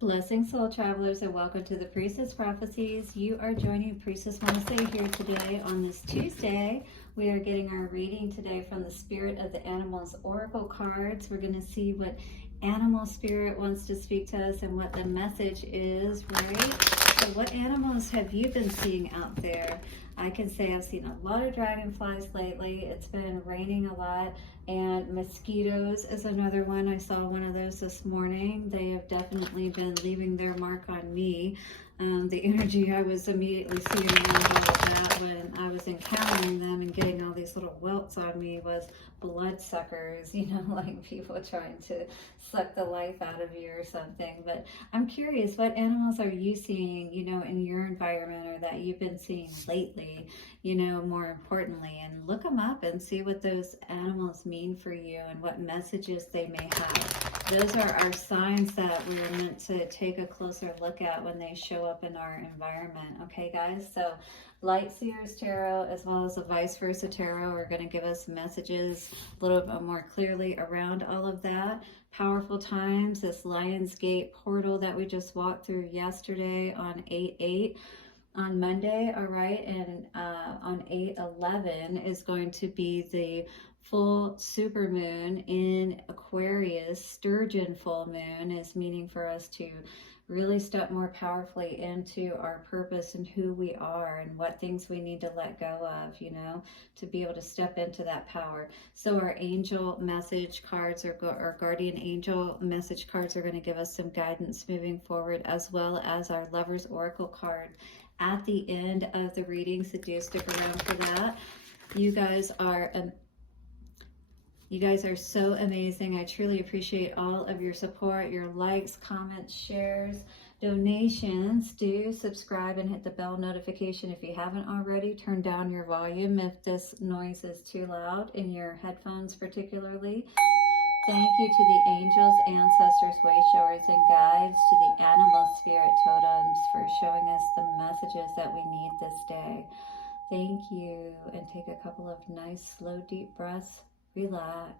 Blessings, soul travelers, and welcome to the Priestess Prophecies. You are joining Priestess Melissae here today on this Tuesday. We are getting our reading today from the Spirit of the Animals Oracle cards. We're going to see what animal spirit wants to speak to us and what the message is, right? So what animals have you been seeing out there? I can say I've seen a lot of dragonflies lately. It's been raining a lot, and mosquitoes is another one. I saw one of those this morning. They have definitely been leaving their mark on me. The energy I was immediately seeing around all of that when I was encountering them and getting all these little welts on me was bloodsuckers, you know, like people trying to suck the life out of you or something. But I'm curious, what animals are you seeing, you know, in your environment or that you've been seeing lately, you know, more importantly, and look them up and see what those animals mean for you and what messages they may have. Those are our signs that we're meant to take a closer look at when they show up in our environment. Okay, guys? So Light Seers Tarot as well as the Vice Versa Tarot are going to give us messages a little bit more clearly around all of that. Powerful times, this Lionsgate portal that we just walked through yesterday on 8/8 on Monday, all right, and on 8/11 is going to be the full supermoon in Aquarius. Sturgeon full moon is meaning for us to really step more powerfully into our purpose and who we are and what things we need to let go of, you know, to be able to step into that power. So our angel message cards or our guardian angel message cards are going to give us some guidance moving forward, as well as our Lover's Oracle card at the end of the reading, so do stick around for that. You guys are so amazing. I truly appreciate all of your support, your likes, comments, shares, donations. Do subscribe and hit the bell notification if you haven't already. Turn down your volume if this noise is too loud in your headphones particularly. Thank you to the angels, ancestors, way showers, and guides, to the animal spirit totems for showing us the messages that we need this day. Thank you, and take a couple of nice, slow, deep breaths. Relax.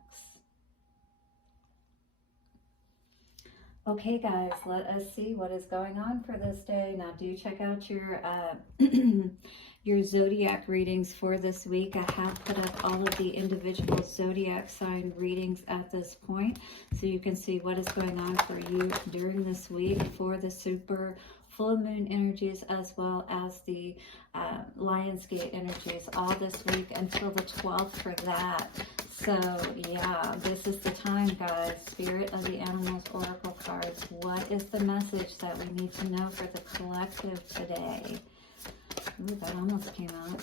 Okay, guys, let us see what is going on for this day. Now, do check out your your zodiac readings for this week. I have put up all of the individual zodiac sign readings at this point, so you can see what is going on for you during this week for the super full moon energies, as well as the Lionsgate energies, all this week until the 12th for that. So yeah, this is the time, guys. Spirit of the Animals Oracle cards. What is the message that we need to know for the collective today? Ooh, that almost came out.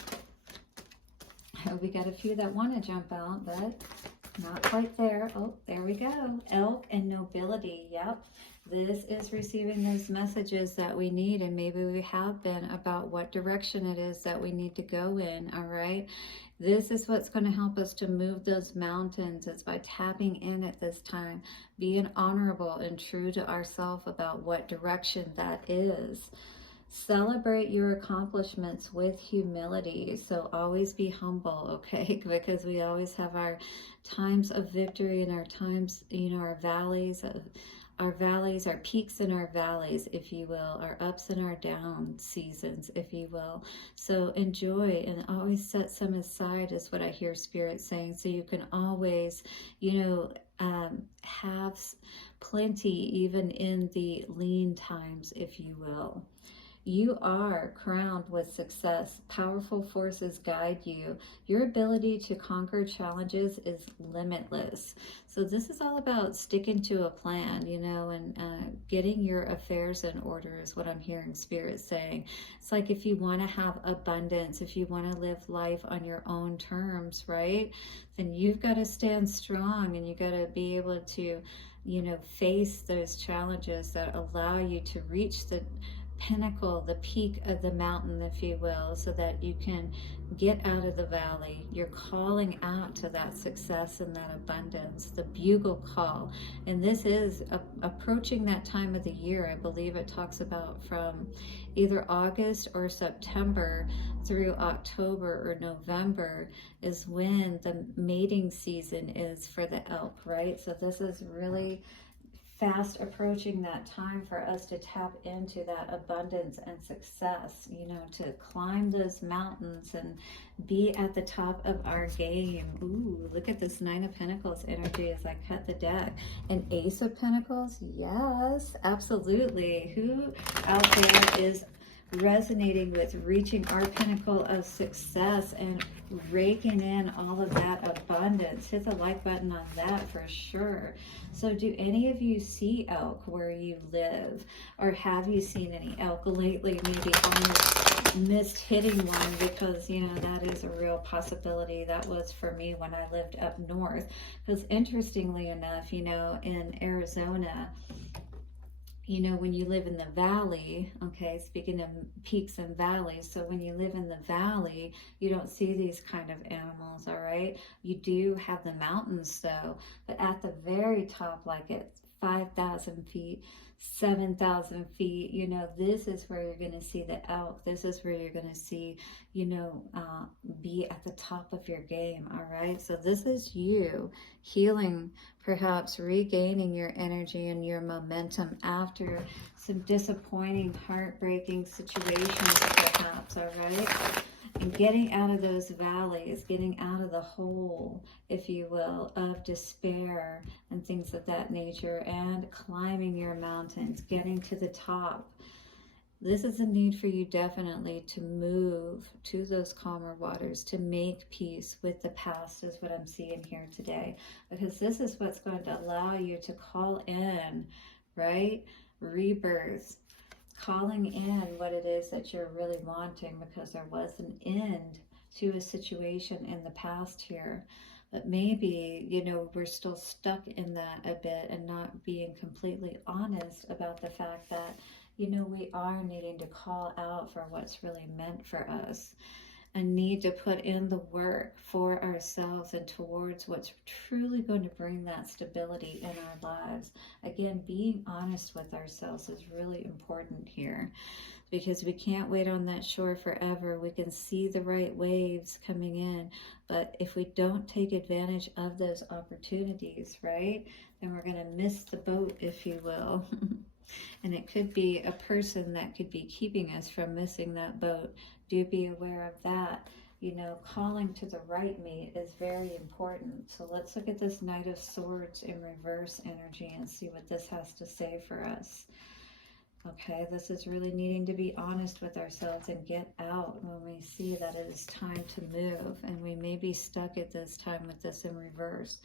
We got a few that want to jump out, but not quite there. Oh, there we go. Elk and Nobility. Yep. This is receiving those messages that we need, and maybe we have been, about what direction it is that we need to go in, all right? This is what's going to help us to move those mountains. It's by tapping in at this time, being honorable and true to ourselves about what direction that is. Celebrate your accomplishments with humility. So always be humble, okay? Because we always have our times of victory and our times, you know, our valleys, our peaks and our valleys, if you will, our ups and our down seasons, if you will. So enjoy and always set some aside, is what I hear Spirit saying, so you can always, you know, have plenty even in the lean times, if you will. You are crowned with success. Powerful forces guide you. Your ability to conquer challenges is limitless. So this is all about sticking to a plan, you know, and getting your affairs in order is what I'm hearing Spirit saying. It's like if you want to have abundance, if you want to live life on your own terms, right, then you've got to stand strong, and you got to be able to, you know, face those challenges that allow you to reach the pinnacle, the peak of the mountain, if you will, so that you can get out of the valley. You're calling out to that success and that abundance, the bugle call. And this is approaching that time of the year. I believe it talks about from either August or September through October or November is when the mating season is for the elk, right? So this is really fast approaching that time for us to tap into that abundance and success, you know, to climb those mountains and be at the top of our game. Ooh, look at this Nine of Pentacles energy as I cut the deck. An Ace of Pentacles, yes, absolutely. Who out there is resonating with reaching our pinnacle of success and raking in all of that abundance? Hit the like button on that for sure. So do any of you see elk where you live, or have you seen any elk lately? Maybe almost missed hitting one, because you know that is a real possibility. That was for me when I lived up north, because interestingly enough, you know, in Arizona, you know, when you live in the valley, okay, speaking of peaks and valleys, so when you live in the valley, you don't see these kind of animals, all right? You do have the mountains though, but at the very top, like at 5,000 feet, 7,000 feet, you know, this is where you're going to see the elk. This is where you're going to see, you know, be at the top of your game, all right? So this is you healing, perhaps regaining your energy and your momentum after some disappointing, heartbreaking situations, perhaps, all right? And getting out of those valleys, getting out of the hole, if you will, of despair and things of that nature, and climbing your mountains, getting to the top. This is a need for you definitely to move to those calmer waters, to make peace with the past, is what I'm seeing here today. Because this is what's going to allow you to call in, right? Rebirth. Calling in what it is that you're really wanting, because there was an end to a situation in the past here. But maybe, you know, we're still stuck in that a bit and not being completely honest about the fact that, you know, we are needing to call out for what's really meant for us, a need to put in the work for ourselves and towards what's truly going to bring that stability in our lives. Again, being honest with ourselves is really important here, because we can't wait on that shore forever. We can see the right waves coming in, but if we don't take advantage of those opportunities, right, then we're going to miss the boat, if you will. And it could be a person that could be keeping us from missing that boat. Do be aware of that. You know, calling to the right mate is very important. So let's look at this Knight of Swords in reverse energy and see what this has to say for us. Okay, this is really needing to be honest with ourselves and get out when we see that it is time to move. And we may be stuck at this time with this in reverse.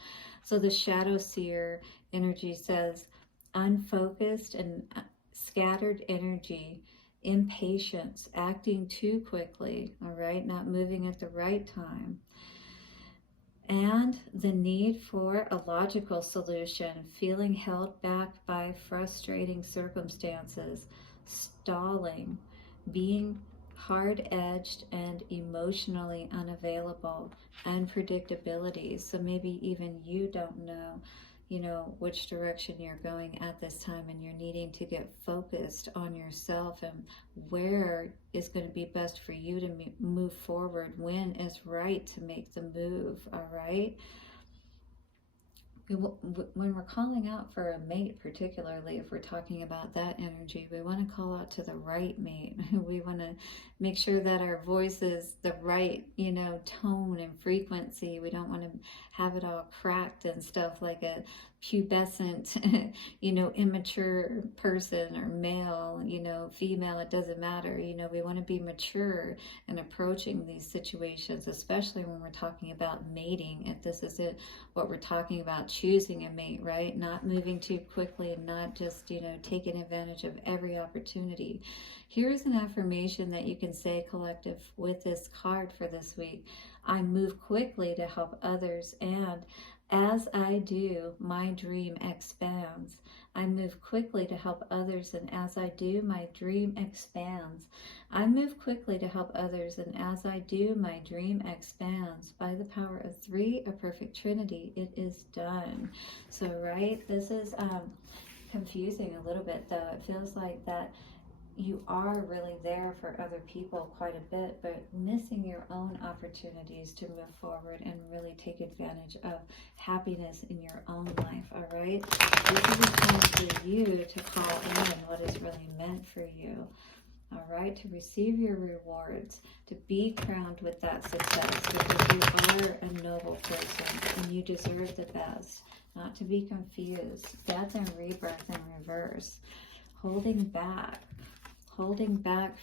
So the Shadow Seer energy says, unfocused and scattered energy, impatience, acting too quickly, all right, not moving at the right time, and the need for a logical solution, feeling held back by frustrating circumstances, stalling, being hard-edged and emotionally unavailable, unpredictability. So maybe even you don't know, you know, which direction you're going at this time, and you're needing to get focused on yourself and where is going to be best for you to move forward, when is right to make the move, all right? When we're calling out for a mate, particularly if we're talking about that energy, we want to call out to the right mate. We want to make sure that our voice is the right, you know, tone and frequency. We don't want to have it all cracked and stuff like a pubescent, you know, immature person, or male, you know, female, it doesn't matter. You know, we want to be mature in approaching these situations, especially when we're talking about mating. If this is it, what we're talking about, choosing a mate, right? Not moving too quickly and not just, you know, taking advantage of every opportunity. Here's an affirmation that you can say, collective, with this card for this week. I move quickly to help others, and as I do, my dream expands. I move quickly to help others, and as I do, my dream expands. I move quickly to help others, and as I do, my dream expands. By the power of 3, a perfect trinity, it is done. So, right, this is confusing a little bit, though. It feels like that you are really there for other people quite a bit, but missing your own opportunities to move forward and really take advantage of happiness in your own life, all right? This is a time for you to call in what is really meant for you, all right? To receive your rewards, to be crowned with that success, because you are a noble person and you deserve the best. Not to be confused. Death and rebirth in reverse. Holding back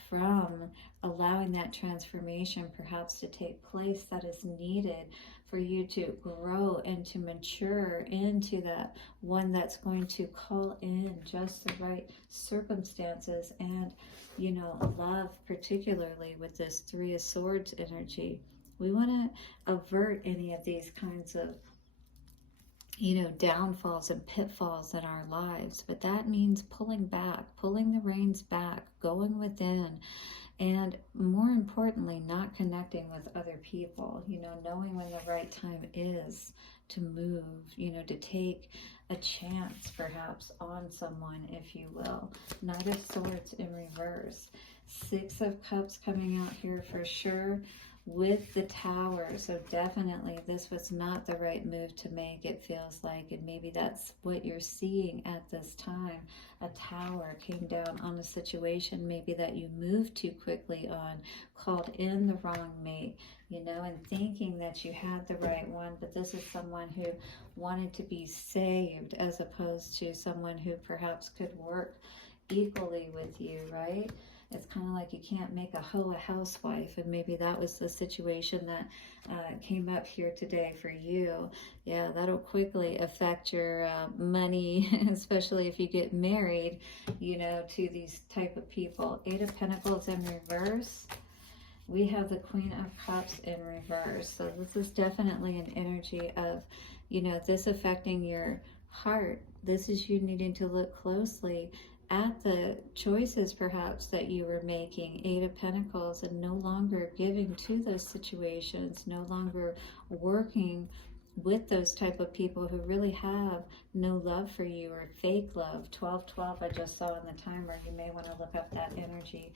from allowing that transformation perhaps to take place that is needed for you to grow and to mature into that one that's going to call in just the right circumstances and, you know, love, particularly with this Three of Swords energy. We want to avert any of these kinds of, you know, downfalls and pitfalls in our lives, but that means pulling back, pulling the reins back, going within, and more importantly, not connecting with other people, you know, knowing when the right time is to move, you know, to take a chance perhaps on someone, if you will. Knight of Swords in reverse. Six of Cups coming out here for sure, with the Tower. So definitely this was not the right move to make, it feels like, and maybe that's what you're seeing at this time. A Tower came down on a situation maybe that you moved too quickly on, called in the wrong mate, you know, and thinking that you had the right one, but this is someone who wanted to be saved as opposed to someone who perhaps could work equally with you, right? It's kind of like you can't make a hoe a housewife, and maybe that was the situation that came up here today for you. Yeah, that'll quickly affect your money, especially if you get married, you know, to these type of people. Eight of Pentacles in reverse. We have the Queen of Cups in reverse. So this is definitely an energy of, you know, this affecting your heart. This is you needing to look closely at the choices perhaps that you were making. Eight of Pentacles, and no longer giving to those situations, no longer working with those type of people who really have no love for you or fake love. 1212 I just saw on the timer. You may want to look up that energy.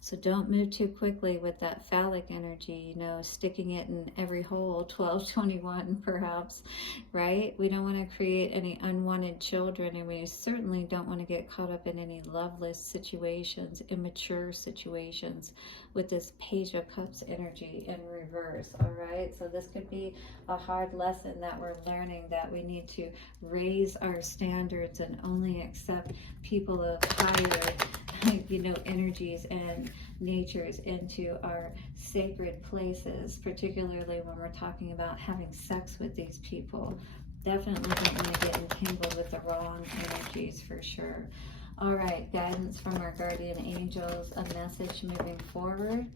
So don't move too quickly with that phallic energy, you know, sticking it in every hole. 1221 perhaps, right? We don't want to create any unwanted children, and we certainly don't want to get caught up in any loveless situations, immature situations with this Page of Cups energy in reverse, all right? So this could be a hard lesson that we're learning, that we need to raise our standards and only accept people of higher, you know, energies and natures into our sacred places, particularly when we're talking about having sex with these people. Definitely don't want to get entangled with the wrong energies for sure. All right, guidance from our guardian angels, a message moving forward.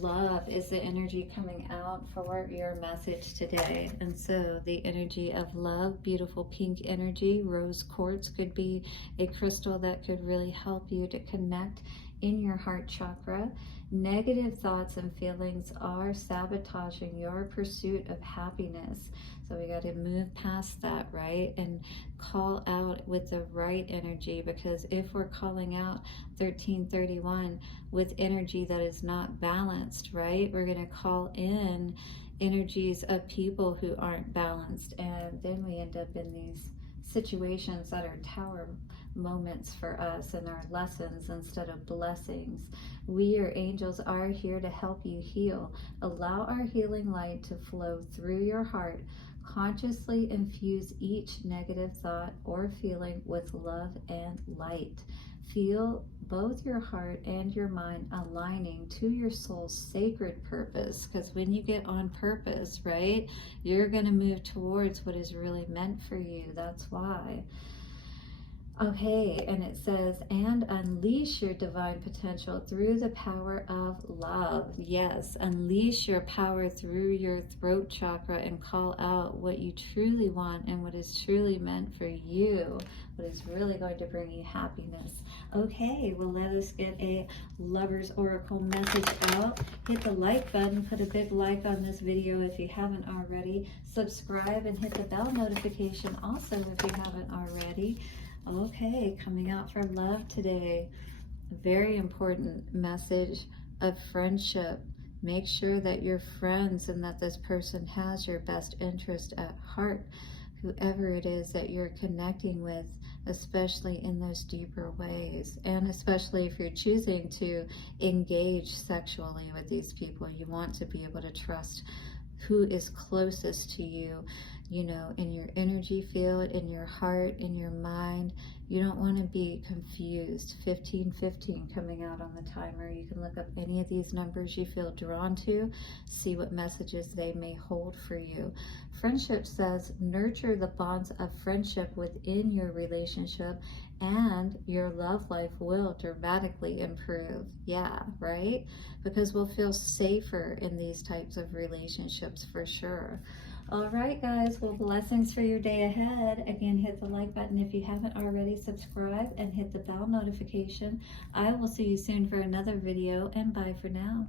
Love is the energy coming out for your message today. And so the energy of love, beautiful pink energy, rose quartz could be a crystal that could really help you to connect in your heart chakra. Negative thoughts and feelings are sabotaging your pursuit of happiness. So we got to move past that, right? And call out with the right energy, because if we're calling out 1331 with energy that is not balanced, right, we're going to call in energies of people who aren't balanced, and then we end up in these situations that are tower moments for us and our lessons instead of blessings. We, your angels, are here to help you heal. Allow our healing light to flow through your heart. Consciously infuse each negative thought or feeling with love and light. Feel both your heart and your mind aligning to your soul's sacred purpose, because when you get on purpose, right, you're going to move towards what is really meant for you. That's why. Okay, and it says, and unleash your divine potential through the power of love. Yes, unleash your power through your throat chakra and call out what you truly want and what is truly meant for you, what is really going to bring you happiness. Okay, well, let us get a Lover's Oracle message out. Hit the like button, put a big like on this video if you haven't already. Subscribe and hit the bell notification also if you haven't already. Okay, coming out for love today. A very important message of friendship. Make sure that you're friends and that this person has your best interest at heart, whoever it is that you're connecting with, especially in those deeper ways. And especially if you're choosing to engage sexually with these people, you want to be able to trust who is closest to you, you know, in your energy field, in your heart, in your mind. You don't want to be confused. 1515 coming out on the timer. You can look up any of these numbers you feel drawn to, see what messages they may hold for you. Friendship says nurture the bonds of friendship within your relationship, and your love life will dramatically improve. Yeah, right? Because we'll feel safer in these types of relationships for sure. All right, guys. Well, blessings for your day ahead. Again, hit the like button if you haven't already. Subscribe and hit the bell notification. I will see you soon for another video, and bye for now.